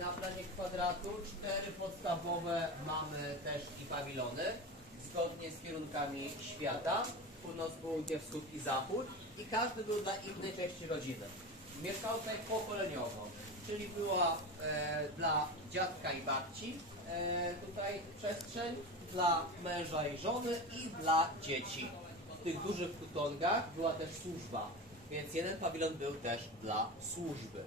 na planie kwadratu cztery podstawowe mamy też i pawilony zgodnie z kierunkami świata, północ, południe, wschód i zachód i każdy był dla innej części rodziny. Mieszkał tutaj pokoleniowo, czyli była e, dla dziadka i babci e, tutaj przestrzeń, dla męża i żony i dla dzieci. W tych dużych kutongach była też służba, więc jeden pawilon był też dla służby.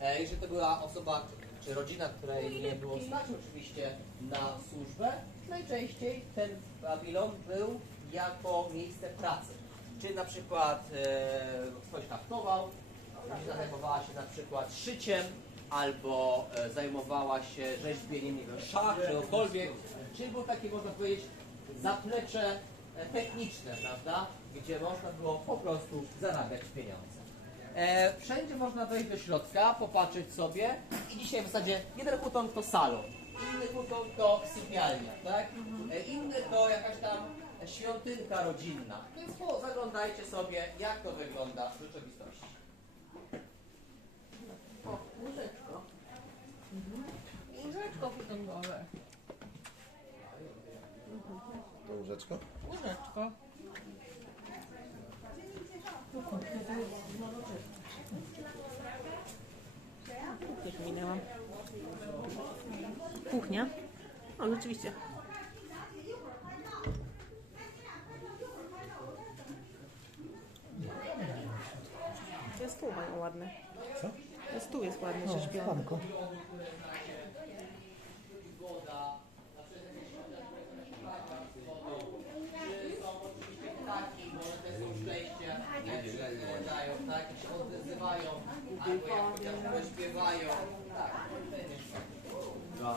E, jeżeli to była osoba czy rodzina, której nie było stać oczywiście na służbę, najczęściej ten pawilon był jako miejsce pracy. Czy na przykład e, ktoś haftował, rodzina zajmowała się na przykład szyciem, albo e, zajmowała się rzeźbieniem, nie wiem, szach, czegokolwiek, czyli było takie, można powiedzieć, zaplecze e, techniczne, prawda, gdzie można było po prostu zarabiać pieniądze. E, wszędzie można wejść do środka, popatrzeć sobie i dzisiaj w zasadzie jeden hutong to salon, inny hutong to sypialnia, tak? E, inny to jakaś tam świątynka rodzinna. Więc po, zaglądajcie sobie, jak to wygląda w rzeczywistości. O, łóżeczko. Łóżeczko kutongowe. To łóżeczko? Łóżeczko. Kuchnia. O, rzeczywiście. Te stół mają ładne. Co? Ten stół jest ładny, No, rzeźbiony. fanko. woda, na przykład jakieś świąteczne z wodą, czy są oczywiście ptaki, bo one też są szczęście, jak się dają, tak, się odzywają, albo jak chociaż tak. 来，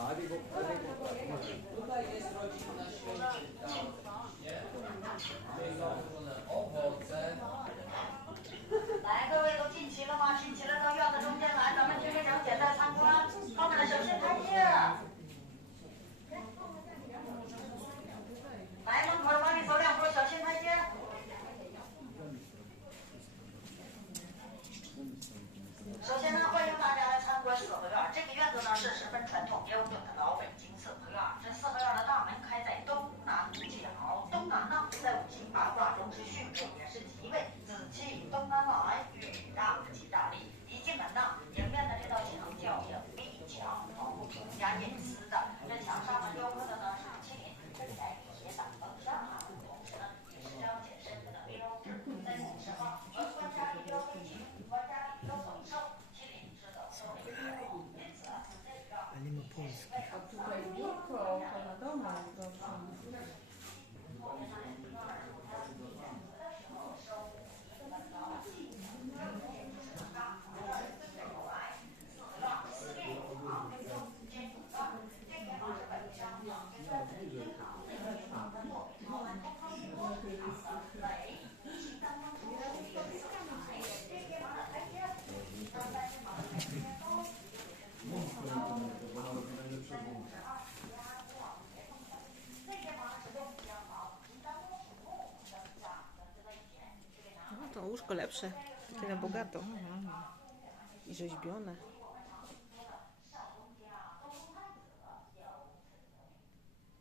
各位都进齐了吗？进齐了。到院子中间来，咱们今天讲简单参观后面的小心台阶。来，门口的往里走两步，小心台阶。首先呢，欢迎大家来参观。这个院子呢是十分传统标准的老北京。please. Łóżko lepsze. Takie na bogato. I rzeźbione.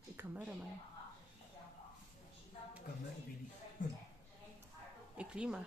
I kamerę mają. Mieli. I klimę.